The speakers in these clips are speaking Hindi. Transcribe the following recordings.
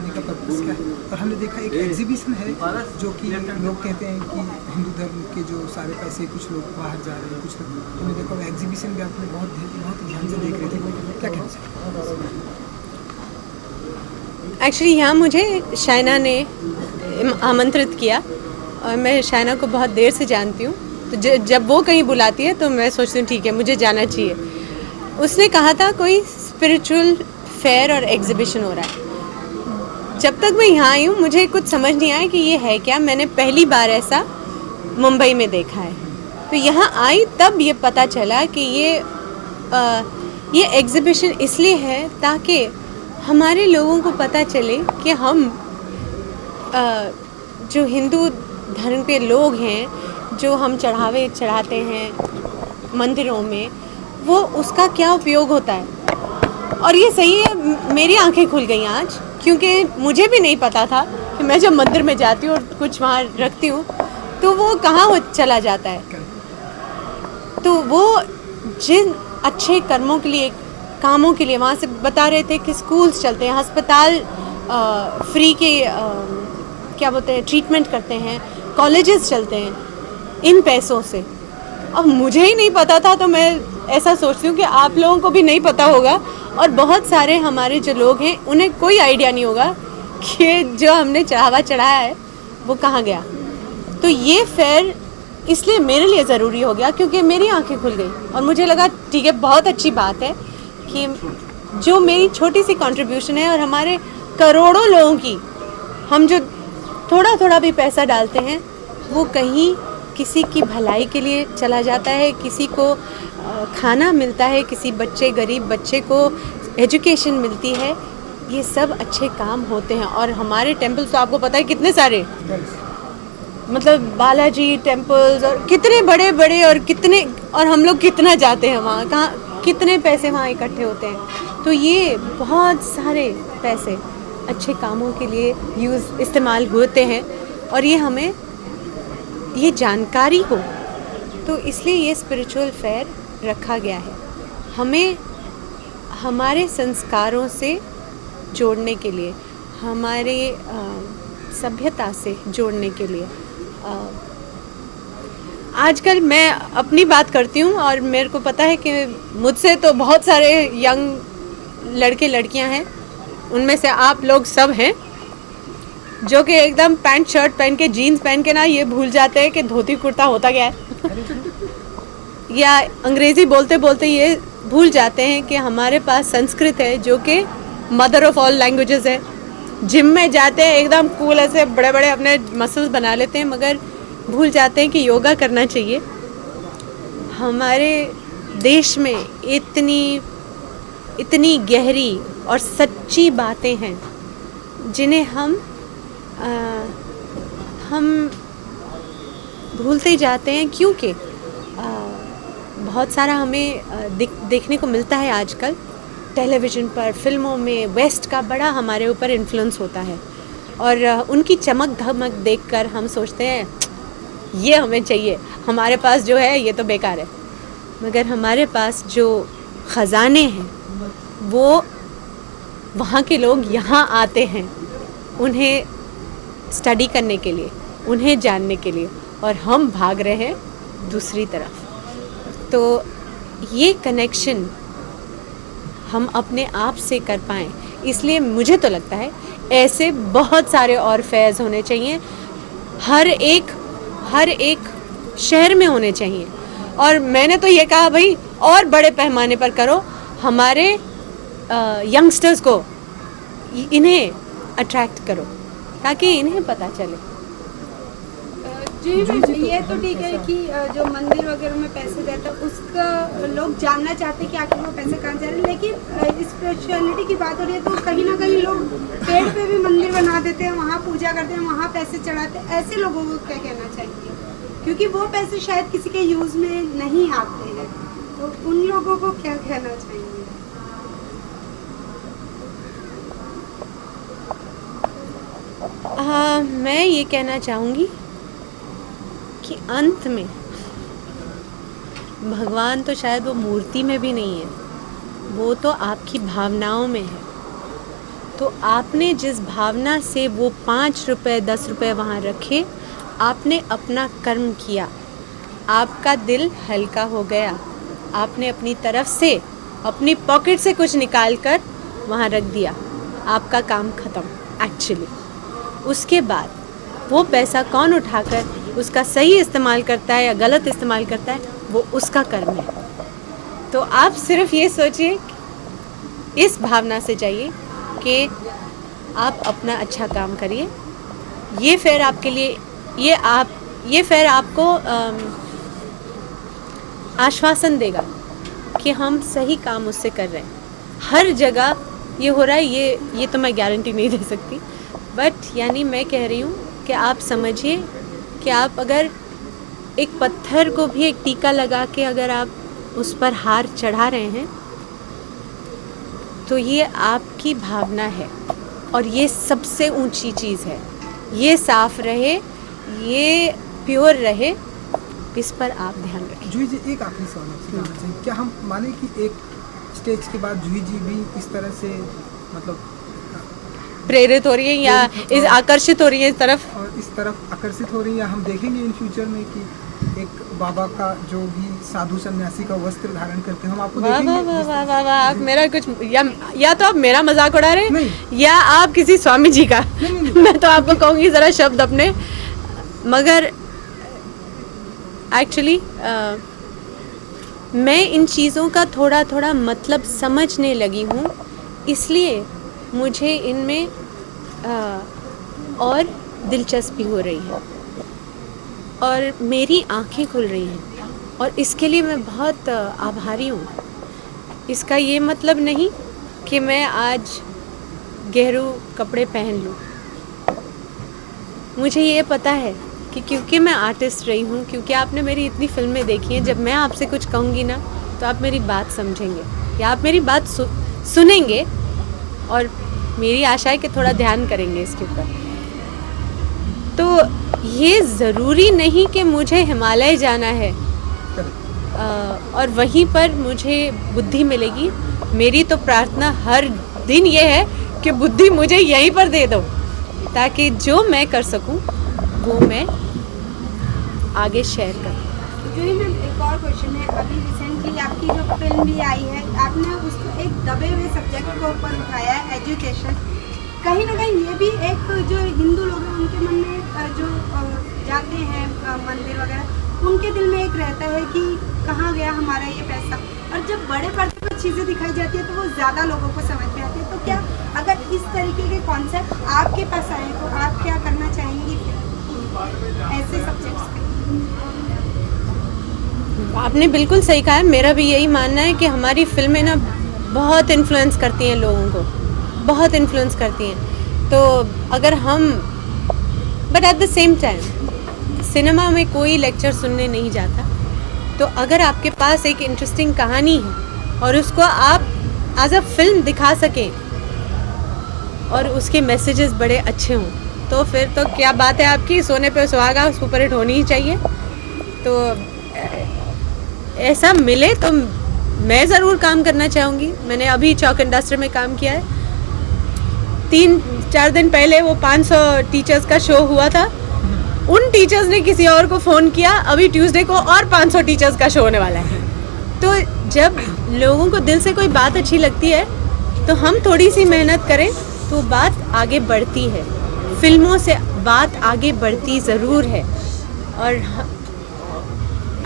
आने का पर्पस क्या है। और हमने देखा एक एग्जीबिशन है जो कि लोग कहते हैं कि हिंदू धर्म के जो सारे पैसे कुछ लोग बाहर जा रहे हैं, कुछ लोग, हमने देखा वो एग्जीबिशन भी आपने बहुत ध्यान से देख रहे थे, क्या कहना चाहिए? एक्चुअली यहाँ मुझे शाइना ने आमंत्रित किया और मैं शाइना को बहुत देर से जानती हूँ, तो जब वो कहीं बुलाती है तो मैं सोचती हूँ ठीक है मुझे जाना चाहिए। उसने कहा था कोई स्पिरिचुअल फेयर और एग्जीबिशन हो रहा है। जब तक मैं यहाँ आई हूँ मुझे कुछ समझ नहीं आया कि ये है क्या। मैंने पहली बार ऐसा मुंबई में देखा है, तो यहाँ आई तब ये पता चला कि ये एग्जीबिशन इसलिए है ताकि हमारे लोगों को पता चले कि हम जो हिंदू धर्म के लोग हैं, जो हम चढ़ावे चढ़ाते हैं मंदिरों में, वो उसका क्या उपयोग होता है। और ये सही है, मेरी आंखें खुल गई आज, क्योंकि मुझे भी नहीं पता था कि मैं जब मंदिर में जाती हूँ और कुछ वहाँ रखती हूँ तो वो कहाँ चला जाता है। तो वो जिन अच्छे कर्मों के लिए, कामों के लिए, वहाँ से बता रहे थे कि स्कूल्स चलते हैं, अस्पताल फ्री के क्या बोलते हैं ट्रीटमेंट करते हैं, कॉलेजेस चलते हैं इन पैसों से। अब मुझे ही नहीं पता था, तो मैं ऐसा सोचती हूँ कि आप लोगों को भी नहीं पता होगा, और बहुत सारे हमारे जो लोग हैं उन्हें कोई आइडिया नहीं होगा कि जो हमने चढ़ावा चढ़ाया है वो कहाँ गया। तो ये फेयर इसलिए मेरे लिए ज़रूरी हो गया क्योंकि मेरी आंखें खुल गई और मुझे लगा ठीक है, बहुत अच्छी बात है कि जो मेरी छोटी सी कंट्रीब्यूशन है, और हमारे करोड़ों लोगों की, हम जो थोड़ा थोड़ा भी पैसा डालते हैं वो कहीं किसी की भलाई के लिए चला जाता है, किसी को खाना मिलता है, किसी गरीब बच्चे को एजुकेशन मिलती है। ये सब अच्छे काम होते हैं। और हमारे टेम्पल्स तो आपको पता है कितने सारे, मतलब बालाजी टेम्पल्स, और कितने बड़े बड़े, और हम लोग कितना जाते हैं वहाँ, कहाँ कितने पैसे वहाँ इकट्ठे होते हैं। तो ये बहुत सारे पैसे अच्छे कामों के लिए इस्तेमाल होते हैं, और ये हमें ये जानकारी हो, तो इसलिए ये स्पिरिचुअल फेयर रखा गया है, हमें हमारे संस्कारों से जोड़ने के लिए, हमारे सभ्यता से जोड़ने के लिए। आजकल मैं अपनी बात करती हूँ और मेरे को पता है कि मुझसे तो बहुत सारे यंग लड़के लड़कियाँ हैं, उनमें से आप लोग सब हैं, जो कि एकदम पैंट शर्ट पहन के, जीन्स पहन के ना ये भूल जाते हैं कि धोती कुर्ता होता क्या है या अंग्रेज़ी बोलते बोलते ये भूल जाते हैं कि हमारे पास संस्कृत है, जो कि मदर ऑफ ऑल लैंग्वेजेस है। जिम में जाते हैं एकदम कूल, ऐसे बड़े बड़े अपने मसल्स बना लेते हैं, मगर भूल जाते हैं कि योगा करना चाहिए। हमारे देश में इतनी गहरी और सच्ची बातें हैं जिन्हें हम भूलते जाते हैं, क्योंकि बहुत सारा हमें देखने को मिलता है आजकल टेलीविज़न पर, फिल्मों में। वेस्ट का बड़ा हमारे ऊपर इन्फ्लुएंस होता है, और उनकी चमक धमक देखकर हम सोचते हैं ये हमें चाहिए, हमारे पास जो है ये तो बेकार है। मगर हमारे पास जो ख़जाने हैं वो वहाँ के लोग यहाँ आते हैं उन्हें स्टडी करने के लिए, उन्हें जानने के लिए, और हम भाग रहे हैं दूसरी तरफ। तो ये कनेक्शन हम अपने आप से कर पाएँ, इसलिए मुझे तो लगता है ऐसे बहुत सारे और फेयर्स होने चाहिए, हर एक शहर में होने चाहिए। और मैंने तो ये कहा भाई और बड़े पैमाने पर करो, हमारे यंगस्टर्स को, इन्हें अट्रैक्ट करो ताकि इन्हें पता चले। जी, ये तो ठीक है कि जो मंदिर वगैरह में पैसे देते हैं उसका लोग जानना चाहते हैं कि आखिर वो पैसे कहाँ जा रहे हैं, लेकिन स्पिरिचुअलिटी की बात हो रही है तो कहीं ना कहीं लोग पेड़ पे भी मंदिर बना देते हैं, वहाँ पूजा करते हैं, वहाँ पैसे चढ़ाते हैं। ऐसे लोगों को क्या कहना चाहिए, क्योंकि वो पैसे शायद किसी के यूज़ में नहीं आते हैं, तो उन लोगों को क्या कहना चाहिए? मैं ये कहना चाहूँगी कि अंत में भगवान तो शायद वो मूर्ति में भी नहीं है, वो तो आपकी भावनाओं में है। तो आपने जिस भावना से वो 5 रुपए 10 रुपए वहाँ रखे, आपने अपना कर्म किया, आपका दिल हल्का हो गया, आपने अपनी तरफ से अपनी पॉकेट से कुछ निकाल कर वहाँ रख दिया, आपका काम ख़त्म एक्चुअली। उसके बाद वो पैसा कौन उठाकर उसका सही इस्तेमाल करता है या गलत इस्तेमाल करता है, वो उसका कर्म है। तो आप सिर्फ ये सोचिए, इस भावना से जाइए कि आप अपना अच्छा काम करिए। ये फेयर आपके लिए, ये फेयर आपको आश्वासन देगा कि हम सही काम उससे कर रहे हैं। हर जगह ये हो रहा है, ये तो मैं गारंटी नहीं दे सकती, बट यानी मैं कह रही हूँ कि आप समझिए कि आप अगर एक पत्थर को भी एक टीका लगा के अगर आप उस पर हार चढ़ा रहे हैं, तो ये आपकी भावना है और ये सबसे ऊंची चीज़ है। ये साफ रहे, ये प्योर रहे, इस पर आप ध्यान रखें। जूही जी, एक आखिरी सवाल आपसे जानना चाहिए, क्या हम माने कि एक स्टेज के बाद जूही जी भी इस तरह से मतलब प्रेरित हो रही है या इस आकर्षित हो रही है इस तरफ, और इस तरफ आकर्षित हो रही है, या हम देखेंगे इन फ्यूचर में कि एक बाबा का जो भी साधु सन्यासी का वस्त्र धारण करते हैं, हम आपको वाह देखेंगे? वाह वाह वाह वाह वाह, आप मेरा कुछ या तो आप मेरा मजाक उड़ा रहे हैं नहीं। या आप किसी स्वामी जी का। नहीं। मैं तो आपको कहूँगी ज़रा शब्द अपने, मगर एक्चुअली मैं इन चीज़ों का थोड़ा थोड़ा मतलब समझने लगी हूँ, इसलिए मुझे इनमें और दिलचस्पी हो रही है और मेरी आंखें खुल रही हैं, और इसके लिए मैं बहुत आभारी हूँ। इसका ये मतलब नहीं कि मैं आज गहरू कपड़े पहन लूँ। मुझे ये पता है कि क्योंकि मैं आर्टिस्ट रही हूँ, क्योंकि आपने मेरी इतनी फिल्में देखी हैं, जब मैं आपसे कुछ कहूँगी ना तो आप मेरी बात समझेंगे या आप मेरी बात सुनेंगे, और मेरी आशा है कि थोड़ा ध्यान करेंगे इसके ऊपर। तो ये ज़रूरी नहीं कि मुझे हिमालय जाना है और वहीं पर मुझे बुद्धि मिलेगी। मेरी तो प्रार्थना हर दिन ये है कि बुद्धि मुझे यहीं पर दे दो, ताकि जो मैं कर सकूं वो मैं आगे शेयर करूं। जूही मैम, एक और क्वेश्चन है। अभी रिसेंटली आपकी जो फिल्म भी आई है, आपने उसको एक दबे हुए सब्जेक्ट के ऊपर उठाया है, एजुकेशन। कहीं ना कहीं ये भी एक जो हिंदू लोग हैं उनके मन में जो जाते हैं मंदिर वगैरह, उनके दिल में एक रहता है कि कहाँ गया हमारा ये पैसा। और जब बड़े पर्दे पर चीज़ें दिखाई जाती है तो वो ज़्यादा लोगों को समझ में आती है। तो क्या अगर इस तरीके के कॉन्सेप्ट आपके पास आए तो आप क्या करना चाहेंगी ऐसे सब्जेक्ट्स पे? आपने बिल्कुल सही कहा है। मेरा भी यही मानना है कि हमारी फिल्में ना बहुत इन्फ्लुएंस करती हैं लोगों को, बहुत इन्फ्लुएंस करती हैं। तो अगर हम, but at the same time cinema में कोई लेक्चर सुनने नहीं जाता। तो अगर आपके पास एक इंटरेस्टिंग कहानी है और उसको आप एज अ फिल्म दिखा सकें और उसके मैसेजेस बड़े अच्छे हों, तो फिर तो क्या बात है आपकी, सोने पे सुहागा, सुपर हिट होनी ही चाहिए। तो ऐसा मिले तो मैं ज़रूर काम करना चाहूँगी। मैंने अभी चौक इंडस्ट्री में काम किया है। 3-4 दिन पहले वो 500 टीचर्स का शो हुआ था। उन टीचर्स ने किसी और को फ़ोन किया, अभी ट्यूसडे को और 500 टीचर्स का शो होने वाला है। तो जब लोगों को दिल से कोई बात अच्छी लगती है तो हम थोड़ी सी मेहनत करें तो बात आगे बढ़ती है। फिल्मों से बात आगे बढ़ती ज़रूर है, और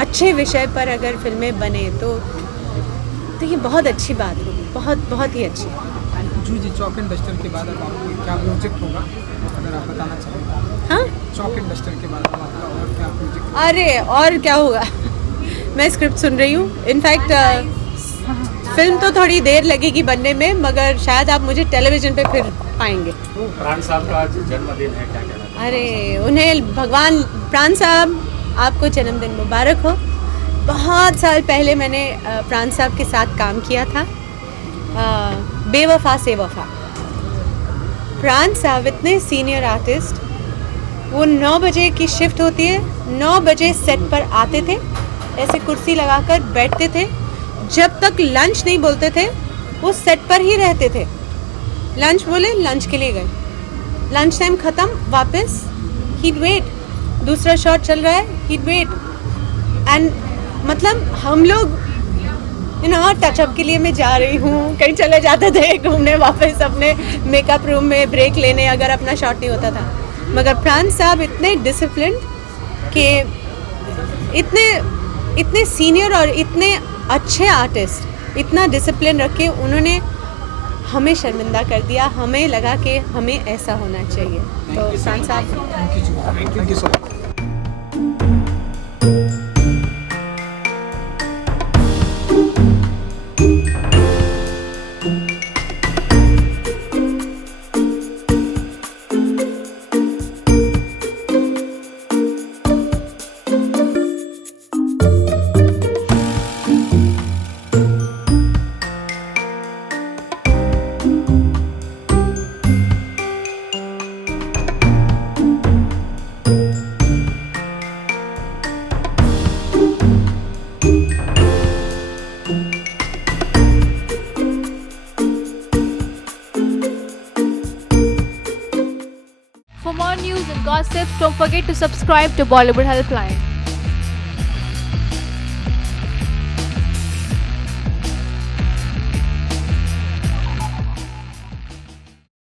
अच्छे विषय पर अगर फिल्में बने तो ये बहुत अच्छी बात होगी, बहुत बहुत ही अच्छी। जूही जी, चौक एंड डस्टर के बाद अब आपको क्या प्रोजेक्ट होगा, अगर आप बताना चाहें? हाँ, चौक एंड डस्टर के बाद अब आपका और क्या प्रोजेक्ट? अरे और क्या होगा मैं स्क्रिप्ट सुन रही हूँ। इनफैक्ट फिल्म तो थोड़ी देर लगेगी बनने में, मगर शायद आप मुझे टेलीविज़न पे फिर पाएंगे। प्राण साहब का आज जन्मदिन है, क्या कहना? अरे उन्हें भगवान प्राण साहब, आपको जन्मदिन मुबारक हो। बहुत साल पहले मैंने प्राण साहब के साथ काम किया था, बेवफा से वफा। प्राण साहब इतने सीनियर आर्टिस्ट, वो 9 बजे की शिफ्ट होती है, 9 बजे सेट पर आते थे, ऐसे कुर्सी लगाकर बैठते थे, जब तक लंच नहीं बोलते थे वो सेट पर ही रहते थे। लंच बोले, लंच के लिए गए, लंच टाइम ख़त्म, वापस he'd वेट, दूसरा शॉट चल रहा है, he'd वेट। एंड मतलब हम लोग टचअप के लिए मैं जा रही हूँ, कहीं चले जाते थे घूमने वापस अपने मेकअप रूम में ब्रेक लेने अगर अपना शॉट नहीं होता था। मगर प्राण साहब इतने डिसिप्लिन के, इतने सीनियर और इतने अच्छे आर्टिस्ट, इतना डिसिप्लिन रख के उन्होंने हमें शर्मिंदा कर दिया। हमें लगा कि हमें ऐसा होना चाहिए। तो प्राण साहब, thank you so much. For more news and gossip, don't forget to subscribe to Bollywood Helpline.